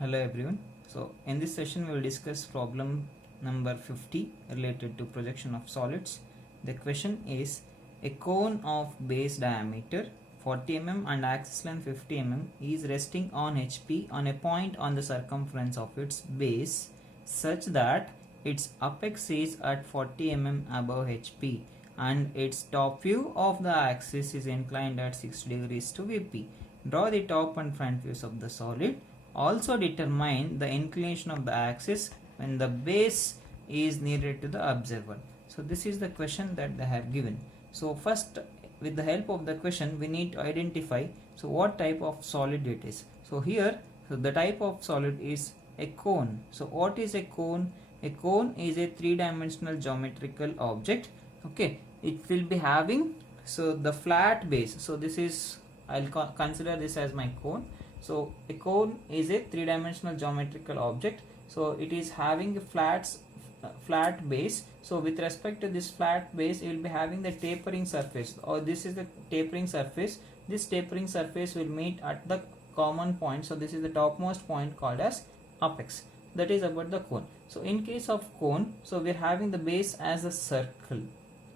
Hello everyone. So in this session we will discuss problem number 50 related to projection of solids. The question is a cone of base diameter 40 mm and axis length 50 mm is resting on HP on a point on the circumference of its base such that its apex is at 40 mm above HP and its top view of the axis is inclined at 60 degrees to VP. Draw the top and front views of the solid. Also determine the inclination of the axis when the base is nearer to the observer. So this is the question that they have given. So first, with the help of the question, we need to identify what type of solid it is. So here, the type of solid is a cone. So what is a cone? A cone is a three-dimensional geometrical object. Okay, it will be having the flat base. So this is, I'll consider this as my cone. So a cone is a three-dimensional geometrical object. So it is having a flat base. So with respect to this flat base, you will be having the tapering surface, or this is the tapering surface. This tapering surface will meet at the common point. So this is the topmost point called as apex. That is about the cone. So in case of cone, so we are having the base as a circle,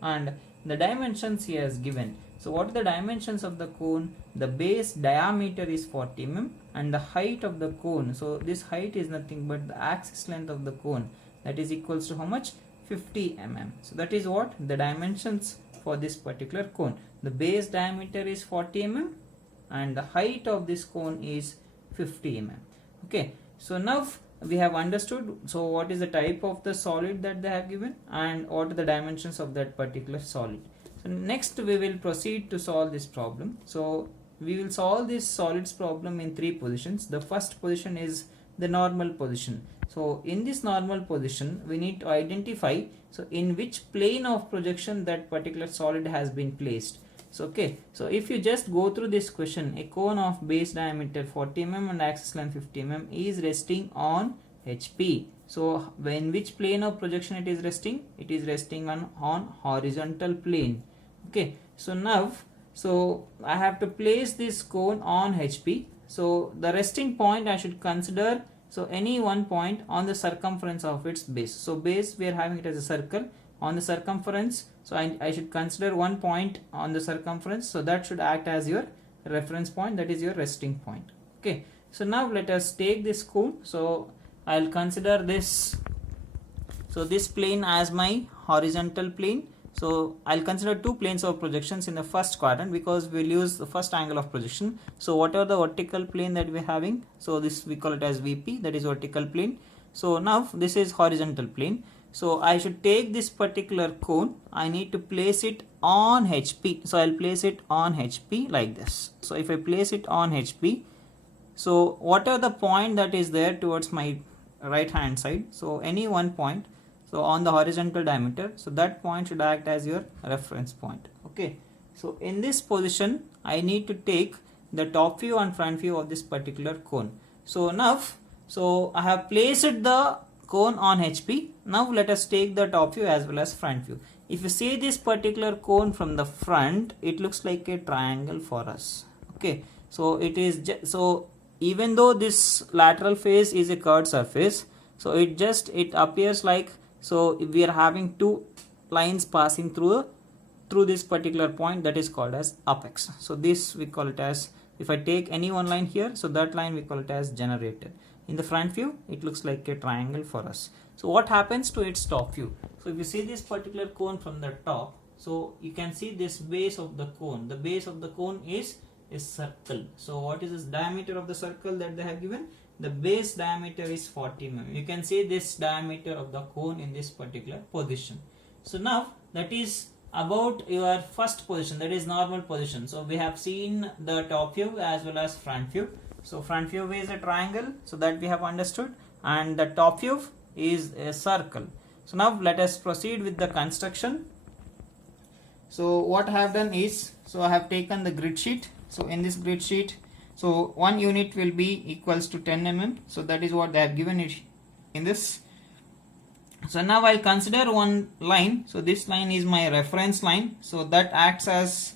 and the dimensions here is given. So what are the dimensions of the cone? The base diameter is 40 mm and the height of the cone, so this height is nothing but the axis length of the cone, that is equals to how much? 50 mm. So that is what the dimensions for this particular cone. The base diameter is 40 mm and the height of this cone is 50 mm. Okay, so now we have understood what is the type of the solid that they have given and what are the dimensions of that particular solid. So next we will proceed to solve this problem. So we will solve this solids problem in three positions. The first position is the normal position. So in this normal position we need to identify in which plane of projection that particular solid has been placed. So okay, so if you just go through this question, a cone of base diameter 40 mm and axis length 50 mm is resting on HP. So in which plane of projection it is resting? It is resting on horizontal plane. Okay, so now I have to place this cone on HP. So the resting point I should consider any one point on the circumference of its base. So base, we are having it as a circle. On the circumference, so I should consider one point on the circumference, so that should act as your reference point, that is your resting point. Okay, so now let us take this cone. So I'll consider this plane as my horizontal plane. So I'll consider two planes of projections in the first quadrant because we'll use the first angle of projection. So whatever the vertical plane that we're having, so this we call it as VP, that is vertical plane. So now this is horizontal plane. So I should take this particular cone, I need to place it on HP. So I'll place it on HP like this. So if I place it on HP, so whatever the point that is there towards my right hand side, so any one point, so on the horizontal diameter, so that point should act as your reference point. Okay, so in this position I need to take the top view and front view of this particular cone. So now I have placed the cone on HP. Now let us take the top view as well as front view. If you see this particular cone from the front, it looks like a triangle for us. Okay, so it is even though this lateral face is a curved surface, so it appears like, so we are having two lines passing through this particular point, that is called as apex. So this we call it as, if I take any one line here, so that line we call it as generated. In the front view it looks like a triangle for us. So what happens to its top view? So if you see this particular cone from the top, so you can see this base of the cone. The base of the cone is a circle. So what is this diameter of the circle that they have given? The base diameter is 40 mm. You can see this diameter of the cone in this particular position. So now that is about your first position, that is normal position. So we have seen the top view as well as front view. So front view is a triangle, so that we have understood, and the top view is a circle. So now let us proceed with the construction. So what I have done is, so I have taken the grid sheet. So in this grid sheet, so one unit will be equals to 10 mm. So that is what they have given it in this. So now I'll consider one line. So this line is my reference line. So that acts as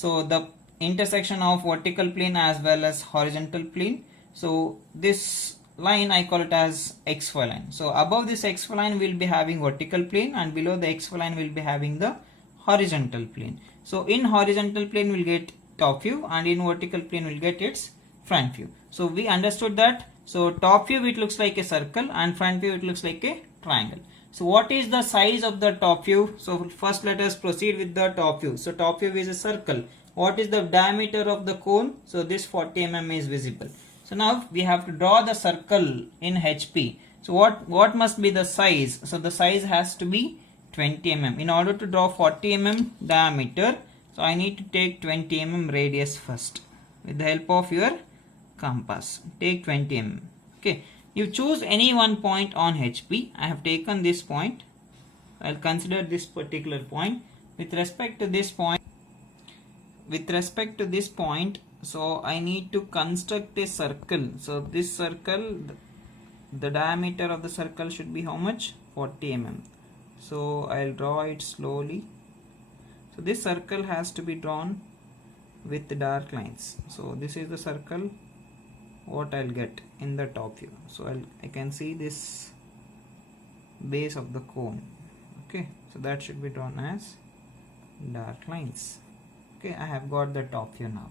the intersection of vertical plane as well as horizontal plane. So this line I call it as XY line. So above this XY line we'll be having vertical plane, and below the XY line we'll be having the horizontal plane. So in horizontal plane we'll get top view, and in vertical plane we'll get its front view. So we understood that. So top view it looks like a circle, and front view it looks like a triangle. So what is the size of the top view? So first let us proceed with the top view. So top view is a circle. What is the diameter of the cone? So this 40 mm is visible. So now we have to draw the circle in HP. So what must be the size? So the size has to be 20 mm. In order to draw 40 mm diameter, so I need to take 20 mm radius first. With the help of your compass, take 20 mm. Okay. You choose any one point on HP. I have taken this point. I'll consider this particular point. With respect to this point, so I need to construct a circle. So this circle, the diameter of the circle should be how much? 40 mm. So I'll draw it slowly. So this circle has to be drawn with the dark lines. So this is the circle what I'll get in the top view. So I can see this base of the cone. Okay, so that should be drawn as dark lines. Okay, I have got the top view now.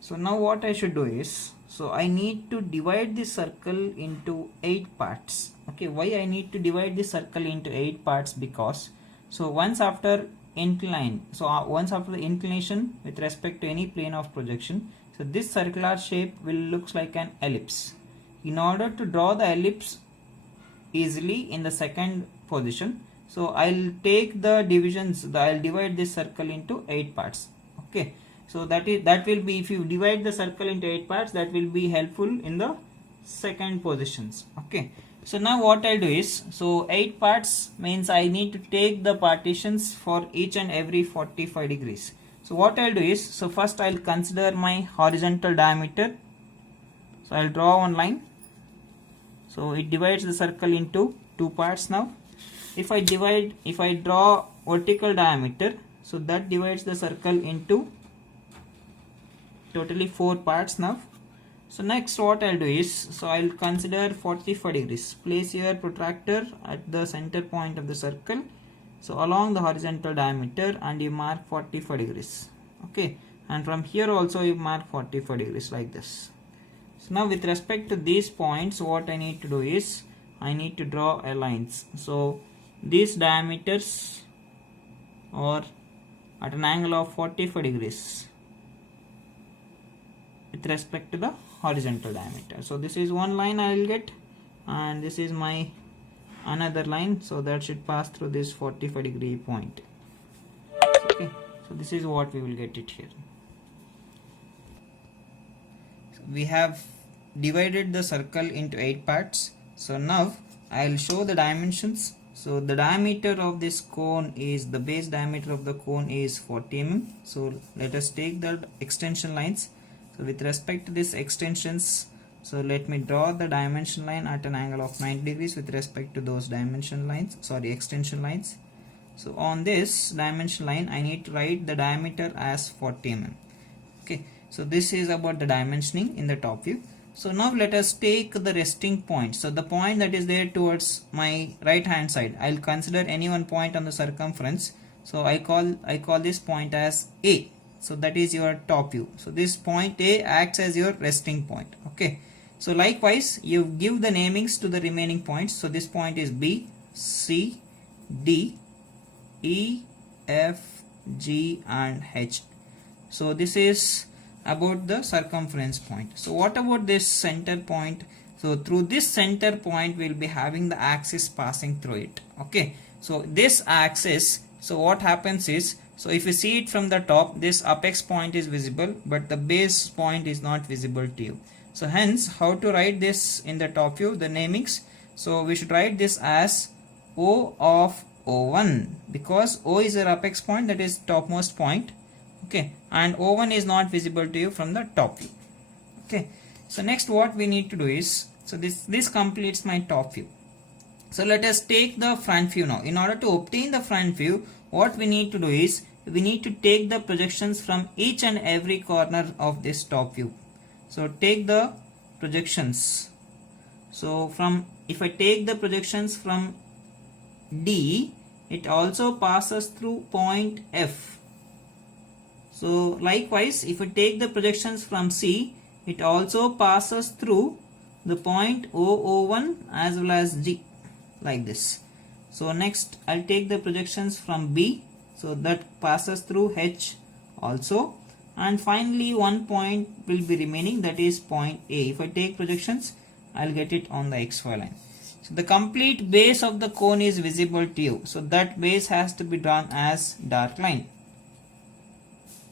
So now what I should do is, so I need to divide this circle into 8 parts. Okay, why I need to divide this circle into 8 parts? Because so once after the inclination with respect to any plane of projection, so this circular shape will looks like an ellipse. In order to draw the ellipse easily in the second position, so I'll take the divisions, I'll divide this circle into 8 parts. Okay, so that will be, if you divide the circle into 8 parts, that will be helpful in the second positions. Okay, so now what I'll do is, so 8 parts means I need to take the partitions for each and every 45 degrees. So what I'll do is, so first I'll consider my horizontal diameter. So I'll draw one line. So it divides the circle into 2 parts now. If I draw vertical diameter, so that divides the circle into totally 4 parts now. So next what I'll do is, so I'll consider 45 degrees. Place your protractor at the center point of the circle. So along the horizontal diameter, and you mark 45 degrees. Okay, and from here also you mark 45 degrees like this. So now with respect to these points, what I need to do is, I need to draw a lines. So these diameters are at an angle of 45 degrees with respect to the horizontal diameter. So this is one line I will get, and this is my another line, so that should pass through this 45 degree point. Okay, so this is what we will get it here. So we have divided the circle into 8 parts. So now I will show the dimensions. So the diameter of this cone is, the base diameter of the cone is 40 mm. So let us take the extension lines. So with respect to this extensions, so let me draw the dimension line at an angle of 90 degrees with respect to those extension lines. So on this dimension line, I need to write the diameter as 40 mm. Okay, so this is about the dimensioning in the top view. So now let us take the resting point. So the point that is there towards my right hand side, I'll consider any one point on the circumference. So I call this point as A. So that is your top view. So this point A acts as your resting point. Okay. So likewise, you give the namings to the remaining points. So this point is B, C, D, E, F, G and H. So this is about the circumference point. So what about this center point? So through this center point we'll be having the axis passing through it. Okay, so this axis, so what happens is, so if you see it from the top, this apex point is visible, but the base point is not visible to you. So hence, how to write this in the top view, the namings? So we should write this as O of O1, because O is your apex point, that is topmost point. Okay, and O1 is not visible to you from the top view. Okay, so next what we need to do is, so this completes my top view. So let us take the front view now. In order to obtain the front view, what we need to do is, we need to take the projections from each and every corner of this top view. So take the projections. So from, if I take the projections from D, it also passes through point F. So likewise, if I take the projections from C, it also passes through the point O01 as well as G, like this. So next I'll take the projections from B, so that passes through H also, and finally one point will be remaining, that is point A. If I take projections, I'll get it on the XY line. So the complete base of the cone is visible to you, so that base has to be drawn as dark line.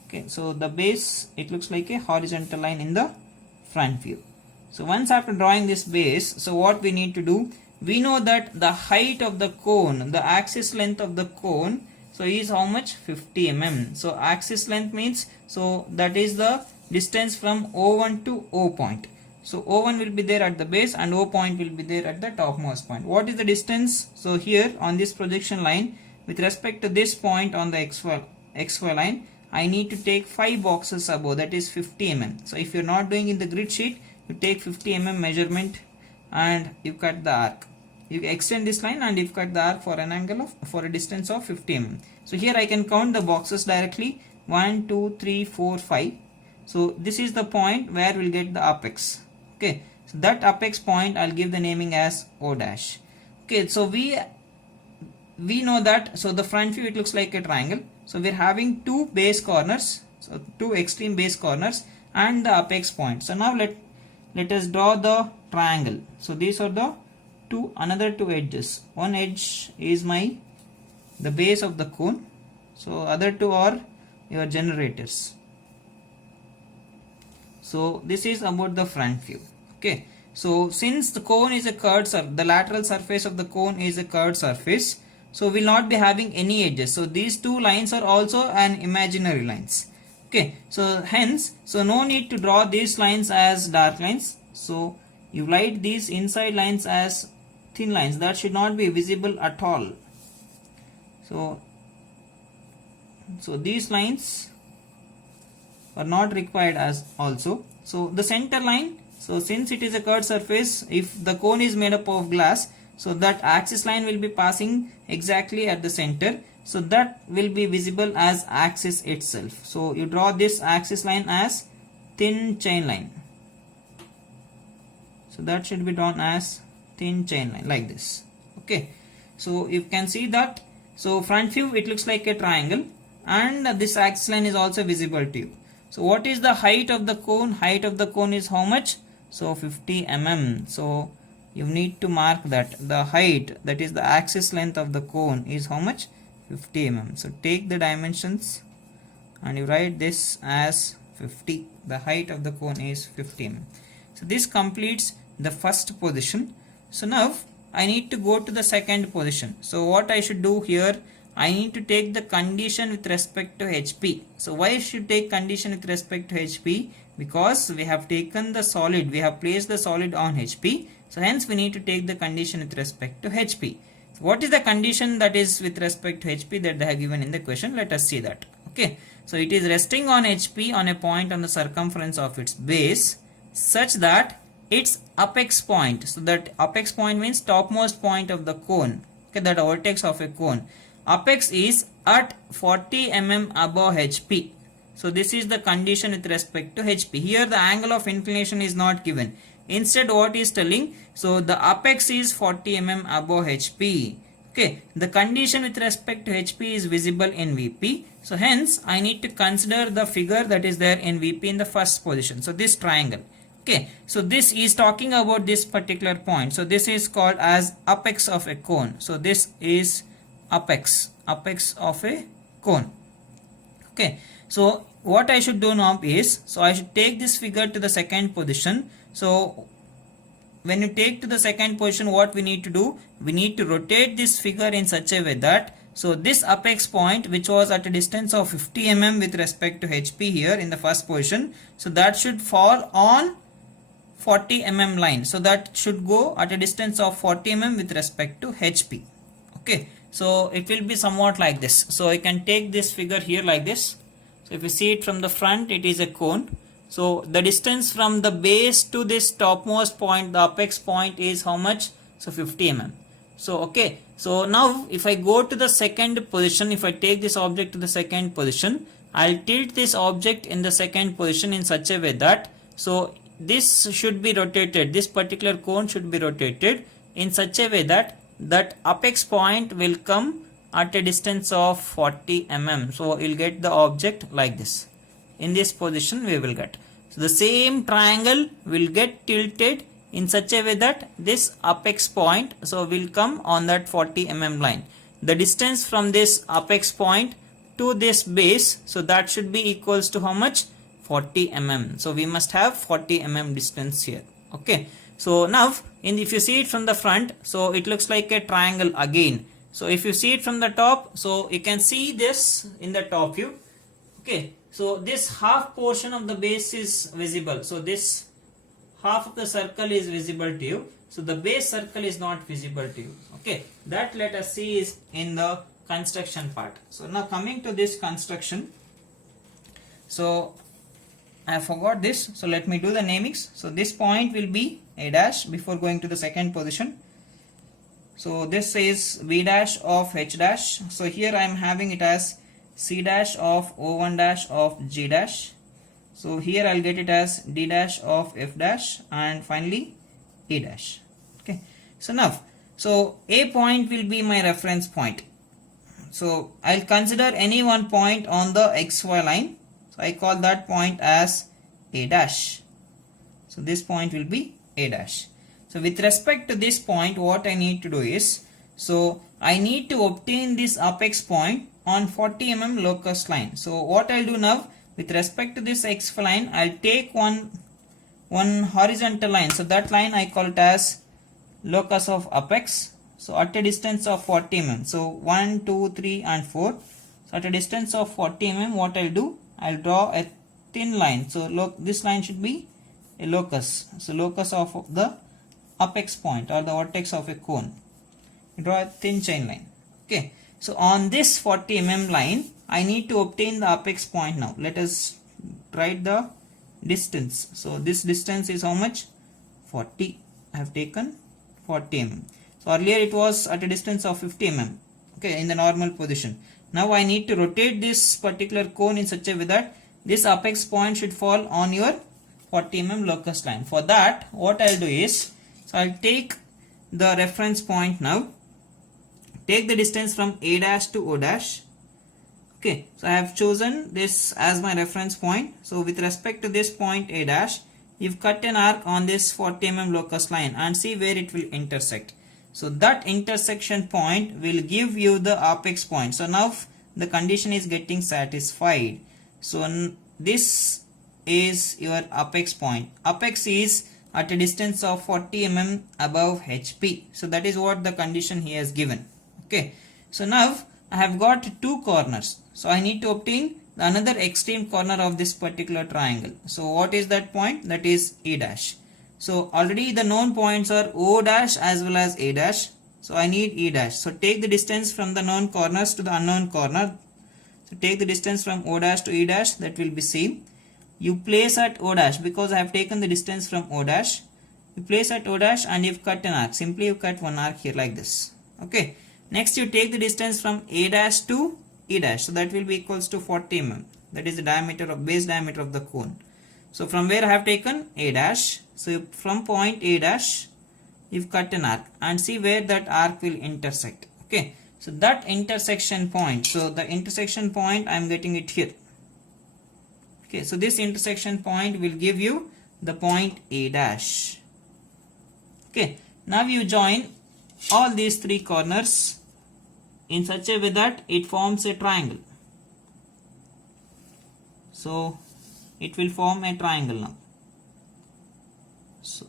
Okay, so the base, it looks like a horizontal line in the front view. So once after drawing this base, so what we need to do, we know that the height of the cone, the axis length of the cone, so is how much? 50 mm. So axis length means, so that is the distance from O1 to O point. So O1 will be there at the base and O point will be there at the topmost point. What is the distance? So here on this projection line, with respect to this point on the XY line, I need to take 5 boxes above, that is 50 mm. So if you're not doing in the grid sheet, you take 50 mm measurement and you cut the arc. You extend this line and you cut the arc for an angle of, for a distance of 50 mm. So here I can count the boxes directly, 1, 2, 3, 4, 5. So this is the point where we'll get the apex. Okay, so that apex point I'll give the naming as O dash. Okay, so we know that, so the front view, it looks like a triangle. So we're having two base corners, so two extreme base corners and the apex point. So now let us draw the triangle. So these are the another two edges. One edge is the base of the cone. So other two are your generators. So this is about the front view. Okay, so since the cone is a curved surface, the lateral surface of the cone is a curved surface, so we'll not be having any edges. So these two lines are also an imaginary lines. Okay, so hence, so no need to draw these lines as dark lines. So you write these inside lines as thin lines that should not be visible at all. So these lines are not required as also. So the center line, so since it is a curved surface, if the cone is made up of glass, so that axis line will be passing exactly at the center, so that will be visible as axis itself. So you draw this axis line as thin chain line. So that should be drawn as thin chain line, like this. Okay, so you can see that, so front view, it looks like a triangle and this axis line is also visible to you. So what is the height of the cone? Height of the cone is how much? So 50 mm. So you need to mark that the height, that is the axis length of the cone, is how much? 50 mm. So take the dimensions and you write this as 50. The height of the cone is 50 mm. So this completes the first position. So now I need to go to the second position. So what I should do here, I need to take the condition with respect to HP. So why I should take condition with respect to HP? Because we have taken the solid, we have placed the solid on HP. So hence we need to take the condition with respect to HP. So what is the condition that is with respect to HP that they have given in the question? Let us see that. Okay, so it is resting on HP on a point on the circumference of its base such that its apex point, so that apex point means topmost point of the cone, okay, that vertex of a cone, apex is at 40 mm above HP. So this is the condition with respect to HP. Here the angle of inclination is not given. Instead what is telling, so the apex is 40 mm above HP. Okay, the condition with respect to HP is visible in VP. So hence I need to consider the figure that is there in VP in the first position. So this triangle. Okay, so this is talking about this particular point. So this is called as apex of a cone. So this is apex of a cone. Okay, so what I should do now is, so I should take this figure to the second position. So when you take to the second position, what we need to do, we need to rotate this figure in such a way that, so this apex point which was at a distance of 50 mm with respect to HP here in the first position, so that should fall on 40 mm line. So that should go at a distance of 40 mm with respect to HP. Okay, so it will be somewhat like this. So I can take this figure here like this. So if you see it from the front, it is a cone. So the distance from the base to this topmost point, the apex point, is how much? So 50 mm. So okay, so now if I go to the second position, if I take this object to the second position, I'll tilt this object in the second position in such a way that, so this should be rotated, this particular cone should be rotated in such a way that that apex point will come at a distance of 40 mm. So you'll get the object like this. In this position we will get. So the same triangle will get tilted in such a way that this apex point so will come on that 40 mm line. The distance from this apex point to this base, so that should be equals to how much? 40 mm. So we must have 40 mm distance here. Okay. So now if you see it from the front, so it looks like a triangle again. So if you see it from the top, so you can see this in the top view. Okay. So this half portion of the base is visible. So this half of the circle is visible to you. So the base circle is not visible to you. Okay. That let us see is in the construction part. So now coming to this construction. So I forgot this. So let me do the namings. So this point will be A dash before going to the second position. So this is V dash of H dash. So here I am having it as C dash of O1 dash of G dash. So here I'll get it as D dash of F dash, and finally A dash. Okay. So now, so A point will be my reference point. So I'll consider any one point on the XY line. So I call that point as A dash. So this point will be A dash. So with respect to this point, what I need to do is, so I need to obtain this apex point on 40 mm locus line. So what I'll do now, with respect to this X line, I'll take one horizontal line. So that line I call it as locus of apex. So at a distance of 40 mm. So 1, 2, 3 and 4. So at a distance of 40 mm, what I'll do, I'll draw a thin line. So look, this line should be a locus. So locus of the apex point or the vertex of a cone. Draw a thin chain line. Okay. So on this 40 mm line, I need to obtain the apex point now. Let us write the distance. So this distance is how much? 40. I have taken 40 mm. So earlier it was at a distance of 50 mm. Okay, in the normal position. Now I need to rotate this particular cone in such a way that this apex point should fall on your 40 mm locus line. For that, what I'll do is, so I'll take the reference point now. Take the distance from A dash to O dash. Okay, so I have chosen this as my reference point. So with respect to this point A dash, you've cut an arc on this 40 mm locus line and see where it will intersect. So that intersection point will give you the apex point. So now the condition is getting satisfied. So this is your apex point. Apex is at a distance of 40 mm above HP. So that is what the condition he has given. Okay. So now I have got two corners. So I need to obtain the another extreme corner of this particular triangle. So what is that point? That is A dash. So already the known points are O dash as well as A dash. So I need E dash. So take the distance from the known corners to the unknown corner. So take the distance from O dash to E dash, that will be same. You place at O dash because I have taken the distance from O dash. You place at O dash and you've cut an arc. Simply you cut one arc here like this. Okay. Next you take the distance from A dash to E dash. So that will be equals to 40 mm. That is the diameter of base diameter of the cone. So from where I have taken A dash. So from point A dash, you've cut an arc and see where that arc will intersect. Okay. So that intersection point. So the intersection point I am getting it here. Okay. So this intersection point will give you the point A dash. Okay. Now you join all these three corners in such a way that it forms a triangle. So it will form a triangle now. So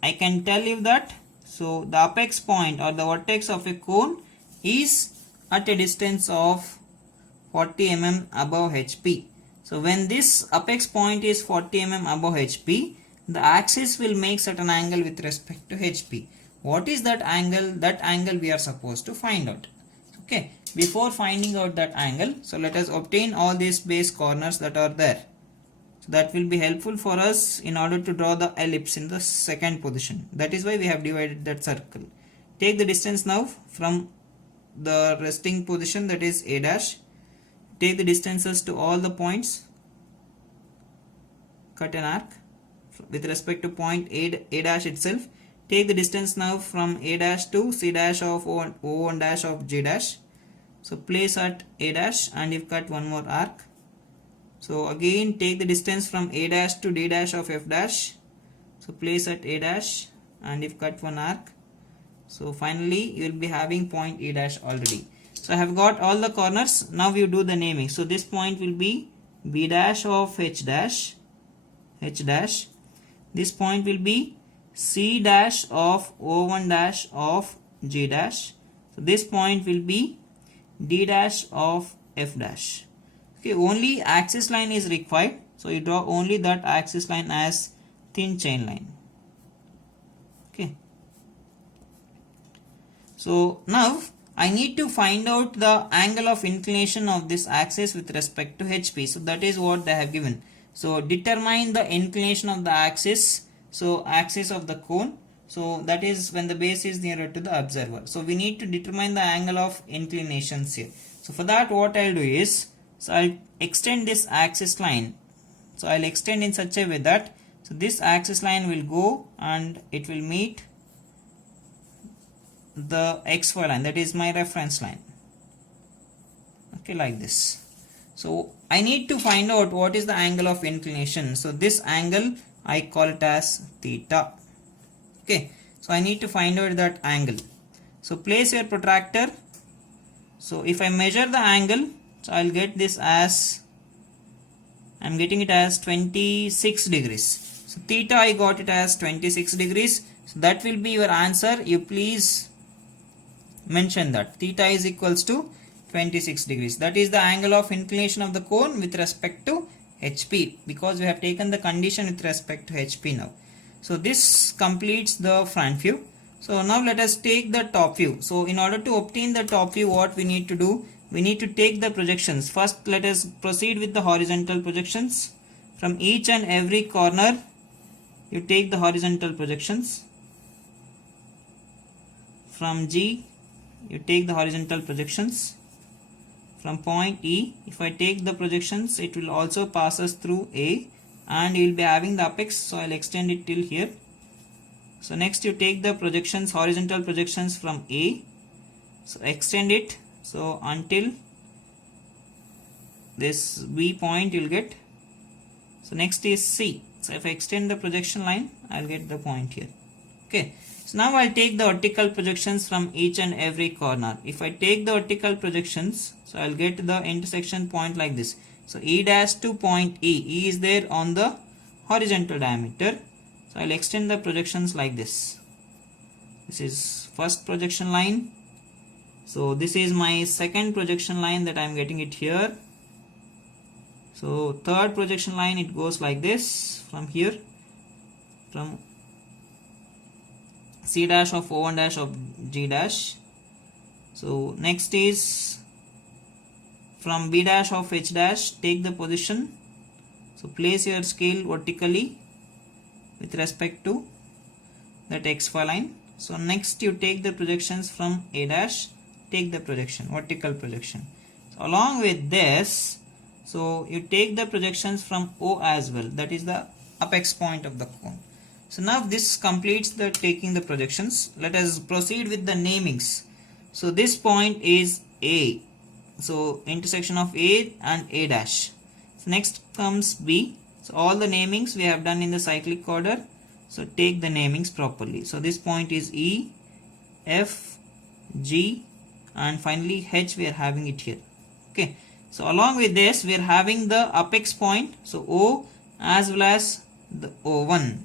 I can tell you that, so the apex point or the vertex of a cone is at a distance of 40 mm above HP. So when this apex point is 40 mm above HP, the axis will make certain angle with respect to HP. What is that angle? That angle we are supposed to find out. Okay. Before finding out that angle, so let us obtain all these base corners that are there. So that will be helpful for us in order to draw the ellipse in the second position. That is why we have divided that circle. Take the distance now from the resting position, that is A dash. Take the distances to all the points. Cut an arc with respect to point A dash itself. Take the distance now from A dash to C dash of O1 dash of J dash. So place at A dash and you cut one more arc. So again take the distance from A dash to D dash of F dash. So place at A dash and if cut one arc. So finally you will be having point E dash already. So I have got all the corners. Now you do the naming. So this point will be B dash of H dash. This point will be C dash of O1 dash of G dash. So this point will be D dash of F dash. Okay, only axis line is required. So you draw only that axis line as thin chain line. Okay. So now I need to find out the angle of inclination of this axis with respect to HP. So that is what they have given. So determine the inclination of the axis. So axis of the cone. So that is when the base is nearer to the observer. So we need to determine the angle of inclinations here. So for that what I'll do is, so I'll extend this axis line. So I'll extend in such a way that, so this axis line will go and it will meet the XY line, that is my reference line. Okay, like this. So I need to find out what is the angle of inclination. So this angle I call it as theta. Okay, so I need to find out that angle. So place your protractor. So if I measure the angle, so I'll get this as, I'm getting it as 26 degrees. So theta I got it as 26 degrees. So that will be your answer. You please mention that theta is equals to 26 degrees. That is the angle of inclination of the cone with respect to HP, because we have taken the condition with respect to HP now. So this completes the front view. So now let us take the top view. So in order to obtain the top view, what we need to do, we need to take the projections. First let us proceed with the horizontal projections. From each and every corner you take the horizontal projections. From G you take the horizontal projections. From point E, if I take the projections, it will also pass us through A and you will be having the apex. So I'll extend it till here. So next you take the projections, horizontal projections from A. So extend it. So until this B point you'll get. So next is C. So if I extend the projection line, I'll get the point here. Okay. So now I'll take the vertical projections from each and every corner. If I take the vertical projections, so I'll get the intersection point like this. So E dash to point E. E is there on the horizontal diameter. So I'll extend the projections like this. This is first projection line. So this is my second projection line that I'm getting it here. So third projection line, it goes like this from here, from C dash of O1 dash of G dash. So next is from B dash of H dash, take the position. So place your scale vertically with respect to that XY line. So next you take the projections from A dash, take the projection, vertical projection. So along with this, so you take the projections from O as well, that is the apex point of the cone. So now this completes the taking the projections. Let us proceed with the namings. So this point is A. So intersection of A and A dash. So next comes B. So all the namings we have done in the cyclic order. So take the namings properly. So this point is E, F, G and finally H, we are having it here. Okay. So along with this we are having the apex point. So O as well as the O1.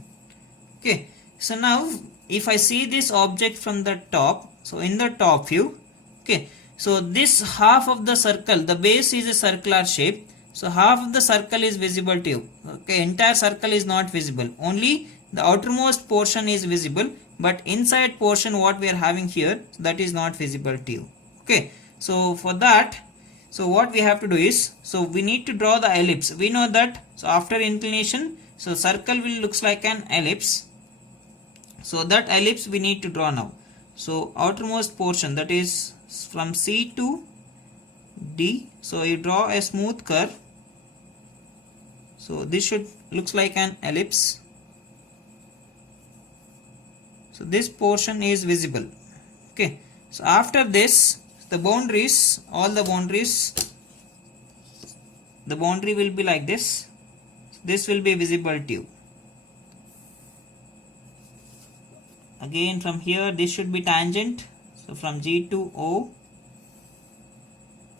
Okay. So now if I see this object from the top, so in the top view, okay, so this half of the circle, the base is a circular shape, so half of the circle is visible to you. Okay, entire circle is not visible, only the outermost portion is visible, but inside portion what we are having here, that is not visible to you. Okay, so for that So what we have to do is, so we need to draw the ellipse. We know that, so after inclination, so circle will looks like an ellipse. So that ellipse we need to draw now. So outermost portion, that is from C to D. So you draw a smooth curve. So this should looks like an ellipse. So this portion is visible. Okay. So after this, the boundaries, all the boundaries, the boundary will be like this. This will be visible to you. Again from here, this should be tangent. So from G to O.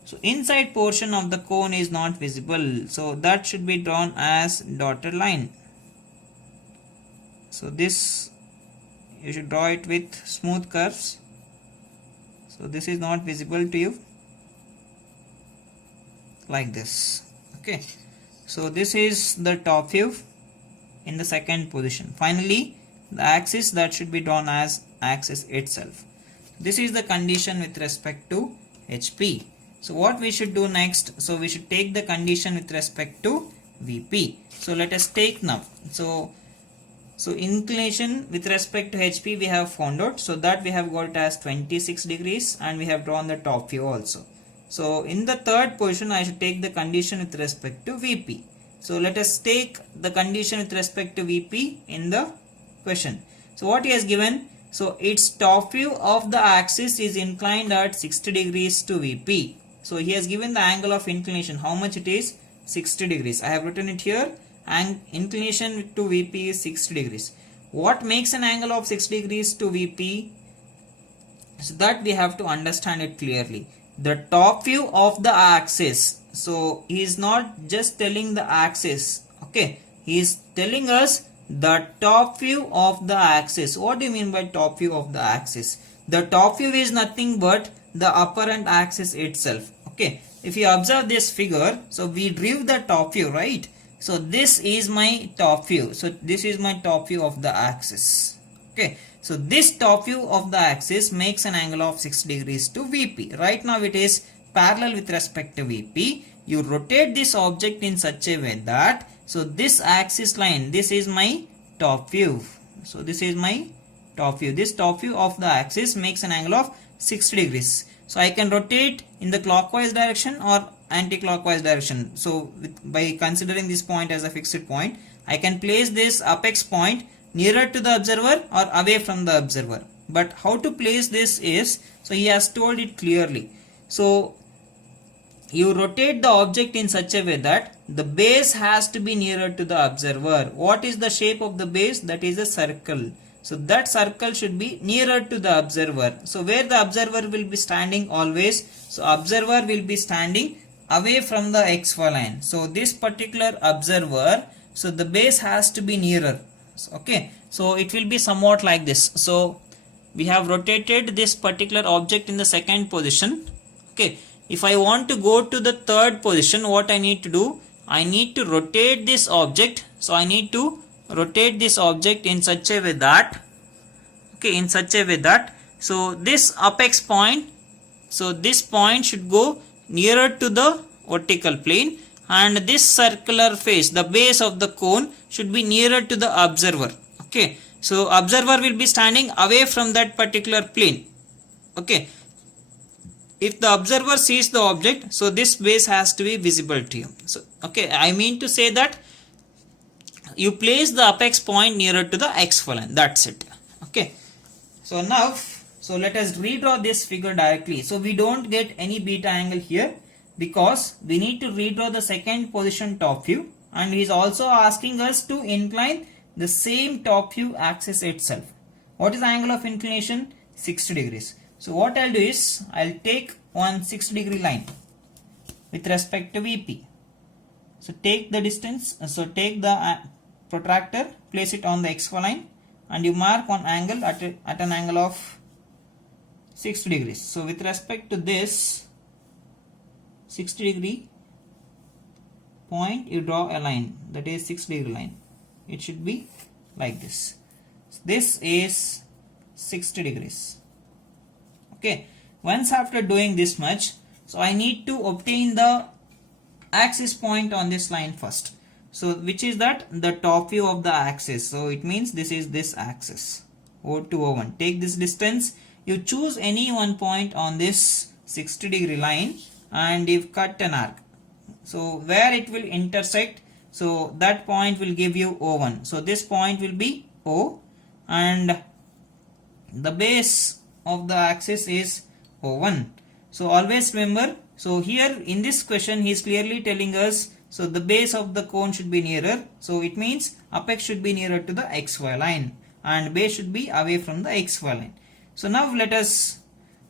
So inside portion of the cone is not visible. So that should be drawn as dotted line. So this, you should draw it with smooth curves. So this is not visible to you, like this. Okay. So this is the top view in the second position. Finally, the axis, that should be drawn as axis itself. This is the condition with respect to HP. So what we should do next? So we should take the condition with respect to VP. So let us take now. So inclination with respect to HP we have found out. So that we have got as 26 degrees and we have drawn the top view also. So in the third position I should take the condition with respect to VP. So let us take the condition with respect to VP in the question. So what he has given? So its top view of the axis is inclined at 60 degrees to VP. So he has given the angle of inclination. How much it is? 60 degrees. I have written it here. And inclination to VP is 60 degrees. What makes an angle of 60 degrees to VP? So that we have to understand it clearly. The top view of the axis. So he is not just telling the axis. Okay. He is telling us the top view of the axis. What do you mean by top view of the axis? The top view is nothing but the apparent axis itself. Okay. If you observe this figure, so we drew the top view, right? So this is my top view. So this is my top view of the axis. Okay. So this top view of the axis makes an angle of 60 degrees to VP. Right now it is parallel with respect to VP. You rotate this object in such a way that, so this axis line, this is my top view. So this is my top view. This top view of the axis makes an angle of 60 degrees. So I can rotate in the clockwise direction or anti-clockwise direction. So by considering this point as a fixed point, I can place this apex point nearer to the observer or away from the observer. But how to place this is, so he has told it clearly. So you rotate the object in such a way that the base has to be nearer to the observer. What is the shape of the base? That is a circle. So that circle should be nearer to the observer. So where the observer will be standing always, so observer will be standing away from the XY line. So this particular observer, so the base has to be nearer. Okay. So it will be somewhat like this. So we have rotated this particular object in the second position. Okay. If I want to go to the third position, what I need to do? I need to rotate this object. So I need to rotate this object in such a way that, okay, in such a way that, so this apex point, so this point should go nearer to the vertical plane, and this circular face, the base of the cone, should be nearer to the observer. Okay. So observer will be standing away from that particular plane. Okay. If the observer sees the object, so this base has to be visible to you. So, okay, I mean to say that you place the apex point nearer to the XY line. That's it. Okay. So now, so let us redraw this figure directly. So we don't get any beta angle here because we need to redraw the second position top view, and he is also asking us to incline the same top view axis itself. What is the angle of inclination? 60 degrees. So what I'll do is, I'll take one 60 degree line with respect to VP. So take the distance, so take the protractor, place it on the XY line, and you mark one angle at an angle of 60 degrees. So with respect to this 60 degree point, you draw a line, that is 60 degree line. It should be like this. So this is 60 degrees. Okay. Once after doing this much, So I need to obtain the axis point on this line first. So which is that? The top view of the axis. So it means this is this axis, O2, O1. Take this distance. You choose any one point on this 60-degree line and you cut an arc. So where it will intersect, so that point will give you O1. So this point will be O, and the base of the axis is O1. So always remember, so here in this question he is clearly telling us, so the base of the cone should be nearer. So it means apex should be nearer to the XY line and base should be away from the XY line. So now let us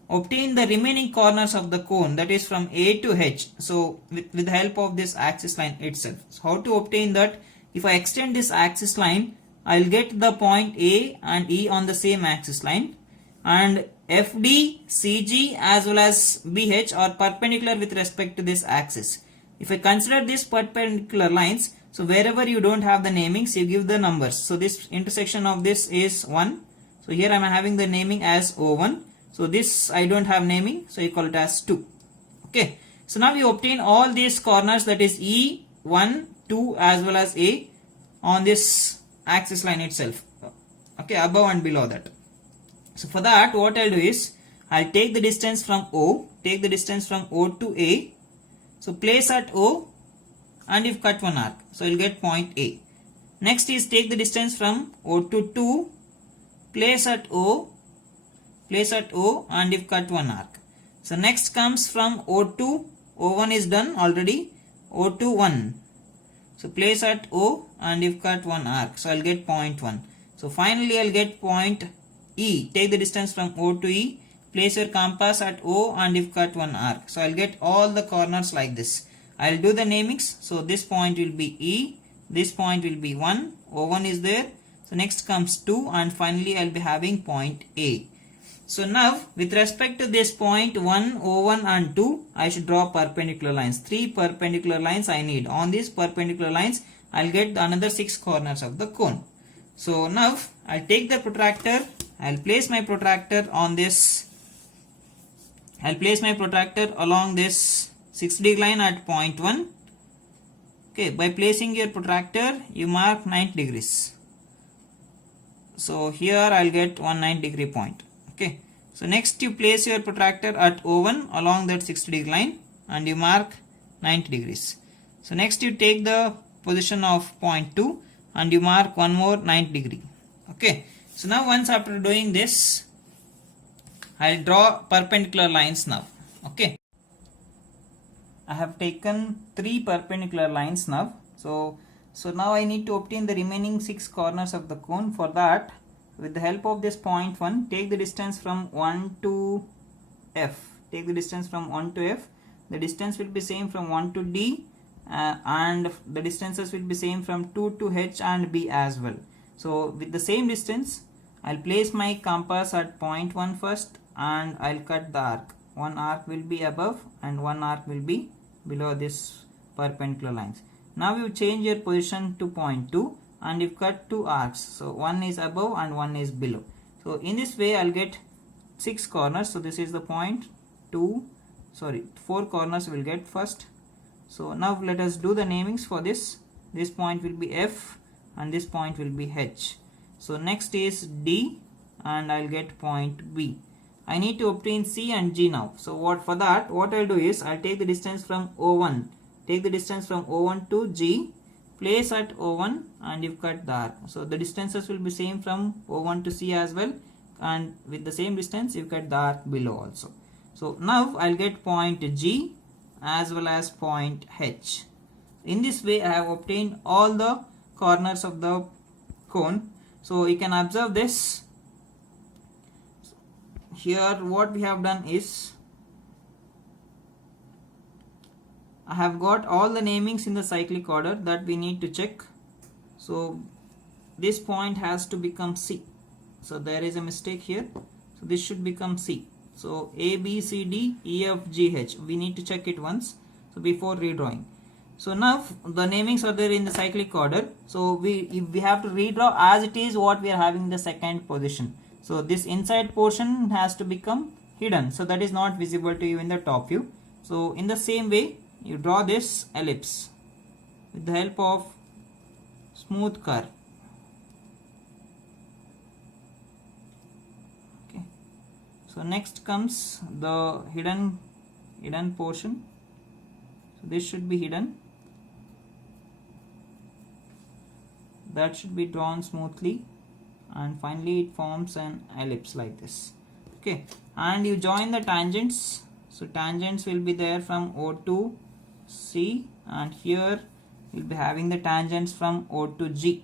obtain the remaining corners of the cone, that is from A to H. So with the help of this axis line itself. So how to obtain that? If I extend this axis line, I will get the point A and E on the same axis line, and FD, CG as well as BH are perpendicular with respect to this axis. If I consider these perpendicular lines, so wherever you don't have the namings, you give the numbers. So this intersection of this is 1. So here I am having the naming as O1. So this I don't have naming, so you call it as 2. Okay. So now we obtain all these corners, that is E, 1, 2 as well as A on this axis line itself. Okay, above and below that. So for that, what I'll do is, I'll take the distance from O, take the distance from O to A. So place at O and you cut one arc. So you'll get point A. Next is take the distance from O to 2, place at O and you cut one arc. So next comes from O2, O1 is done already, O2, 1. So place at O and you cut one arc. So I'll get point 1. So finally I'll get point E. Take the distance from O to E. Place your compass at O and you cut one arc. So I'll get all the corners like this. I'll do the namings. So this point will be E. This point will be 1. O1 is there. So next comes 2 and finally I'll be having point A. So now with respect to this point 1, O1 and 2, I should draw perpendicular lines. 3 perpendicular lines I need. On these perpendicular lines, I'll get another 6 corners of the cone. So now I'll take the protractor. I'll place my protractor on this. I'll place my protractor along this 60-degree line at point 1. Okay, by placing your protractor, you mark 90 degrees. So here I'll get 190-degree point. Okay, so next you place your protractor at O1 along that 60-degree line and you mark 90 degrees. So next you take the position of point 2 and you mark one more 90 degree. Okay, so now once after doing this, I'll draw perpendicular lines now. Okay, I have taken 3 perpendicular lines now. So now I need to obtain the remaining 6 corners of the cone. For that, with the help of this point 1, take the distance from 1 to F. Take the distance from 1 to F. The distance will be same from 1 to D and the distances will be same from 2 to H and B as well. So with the same distance, I'll place my compass at point 1 first and I'll cut the arc. One arc will be above and one arc will be below this perpendicular lines. Now you change your position to point 2 and you cut 2 arcs. So one is above and one is below. So in this way I'll get 6 corners. So this is the point 4 corners will get first. So now let us do the namings for this. This point will be F and this point will be H. So next is D and I'll get point B. I need to obtain C and G now. So what I'll do is I'll take the distance from O1. Take the distance from O1 to G. Place at O1 and you cut the arc. So the distances will be same from O1 to C as well, and with the same distance you cut the arc below also. So now I'll get point G as well as point H. In this way I have obtained all the corners of the cone. So you can observe this. Here what we have done is I have got all the namings in the cyclic order that we need to check. So this point has to become C. So there is a mistake here. So this should become C. So A, B, C, D, E, F, G, H. We need to check it once. So before redrawing. So now the namings are there in the cyclic order. So we have to redraw as it is what we are having in the second position. So this inside portion has to become hidden. So that is not visible to you in the top view. So in the same way, you draw this ellipse with the help of smooth curve. Okay. So next comes the hidden portion. So this should be hidden. That should be drawn smoothly, and finally it forms an ellipse like this. Okay, and you join the tangents. So tangents will be there from O to C, and here you'll be having the tangents from O to G.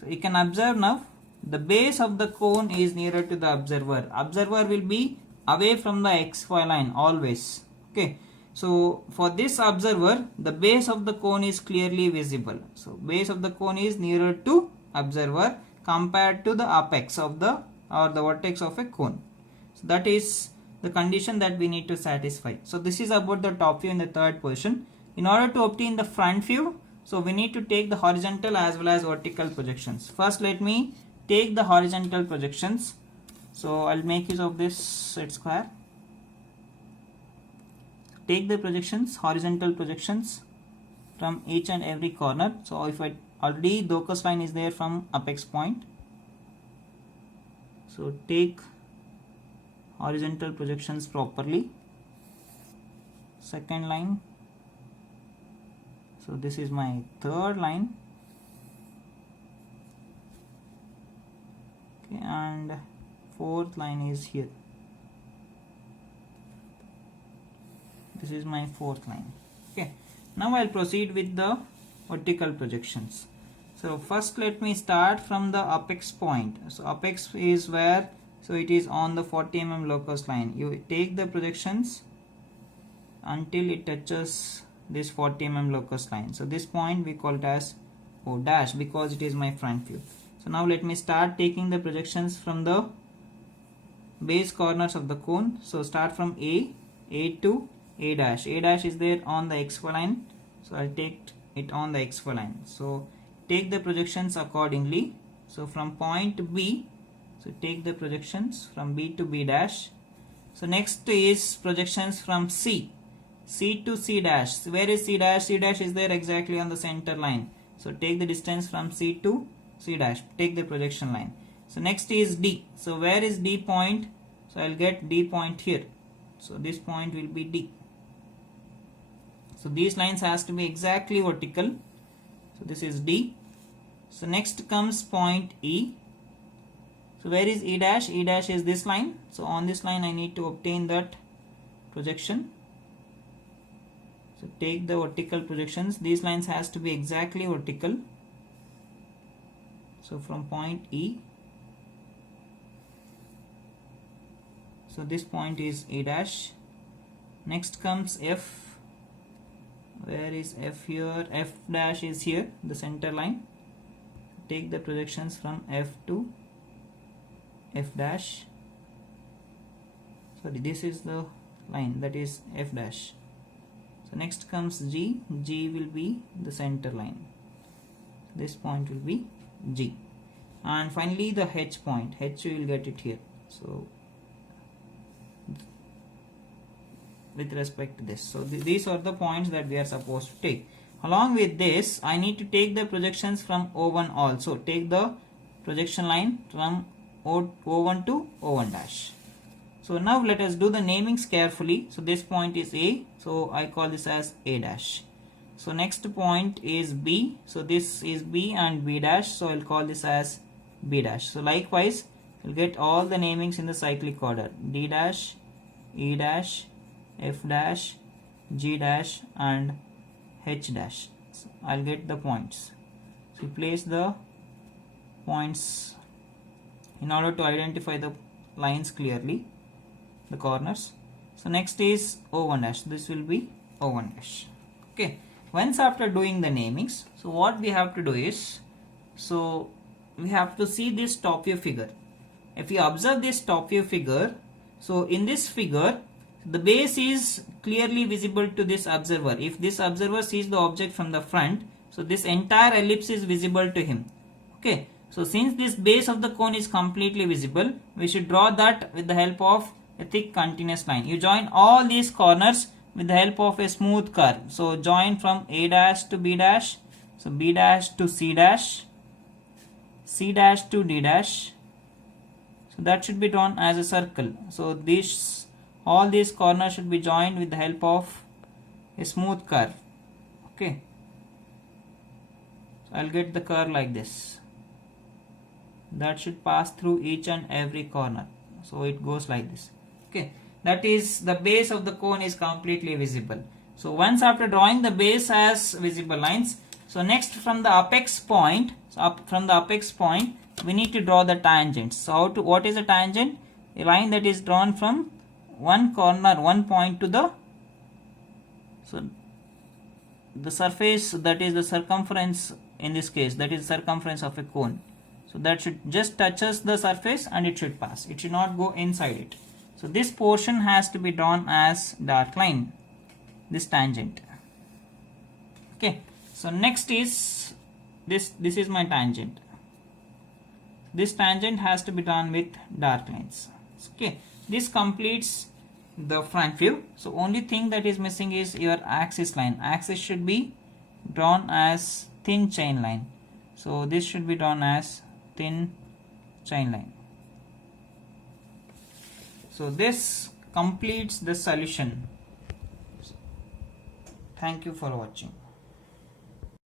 So you can observe now the base of the cone is nearer to the observer. Observer will be away from the XY line always. Okay, so for this observer, the base of the cone is clearly visible. So base of the cone is nearer to observer compared to the apex of the vertex of a cone. So that is the condition that we need to satisfy. So this is about the top view in the third position. In order to obtain the front view, so we need to take the horizontal as well as vertical projections. First let me take the horizontal projections. So I'll make use of this set square. Take the projections, horizontal projections from each and every corner. So if I already locus line is there from apex point. So take horizontal projections properly. Second line. So this is my third line. Okay, and fourth line is here. This is my fourth line. Okay, now I'll proceed with the vertical projections. So first let me start from the apex point. So apex is where, so it is on the 40 mm locus line. You take the projections until it touches this 40 mm locus line. So this point we call it as O dash because it is my front view. So now let me start taking the projections from the base corners of the cone. So start from A to A dash. A dash is there on the XY line. So I'll take it on the XY line. So take the projections accordingly. So from point B, so take the projections from B to B dash. So next is projections from C to C dash. So where is C dash? C dash is there exactly on the center line. So take the distance from C to C dash. Take the projection line. So next is D. So where is D point? So I'll get D point here. So this point will be D. So these lines has to be exactly vertical. So this is D. So next comes point E. So where is E dash? E dash is this line. So on this line I need to obtain that projection. So take the vertical projections. These lines has to be exactly vertical. So from point E. So this point is E dash. Next comes F. Where is F here? F dash is here, the center line. Take the projections from F to F dash. Sorry, this is the line, that is F dash. So next comes G. G will be the center line. This point will be G. And finally the H point. H you will get it here. So with respect to this. So these are the points that we are supposed to take. Along with this, I need to take the projections from O1 also. Take the projection line from O1 to O1 dash. So now let us do the namings carefully. So this point is A. So I call this as A dash. So next point is B. So this is B and B dash. So I'll call this as B dash. So likewise, you'll get all the namings in the cyclic order. D dash, E dash, F dash, G dash and H dash. So I'll get the points. So place the points in order to identify the lines clearly, the corners. So next is O1 dash. This will be O1 dash. Okay. Once after doing the namings, so what we have to do is, so we have to see this top view figure. If you observe this top view figure, so in this figure, the base is clearly visible to this observer. If this observer sees the object from the front, so this entire ellipse is visible to him. Okay. So since this base of the cone is completely visible, we should draw that with the help of a thick continuous line. You join all these corners with the help of a smooth curve. So join from A dash to B dash, so B dash to C dash, C dash to D dash. So that should be drawn as a circle. So all these corners should be joined with the help of a smooth curve. Okay, so I'll get the curve like this. That should pass through each and every corner. So it goes like this. Okay, that is, the base of the cone is completely visible. So once after drawing the base as visible lines, so next from the apex point, we need to draw the tangents. So what is a tangent? A line that is drawn from one corner, one point to the surface, that is the circumference. In this case, that is the circumference of a cone. So that should just touches the surface and it should pass. It should not go inside it. So this portion has to be drawn as dark line, this tangent. Okay, so next is this is my tangent. This tangent has to be drawn with dark lines. Okay, this completes the front view. So only thing that is missing is your axis line. Axis should be drawn as thin chain line. So this should be drawn as thin chain line. So this completes the solution. Thank you for watching.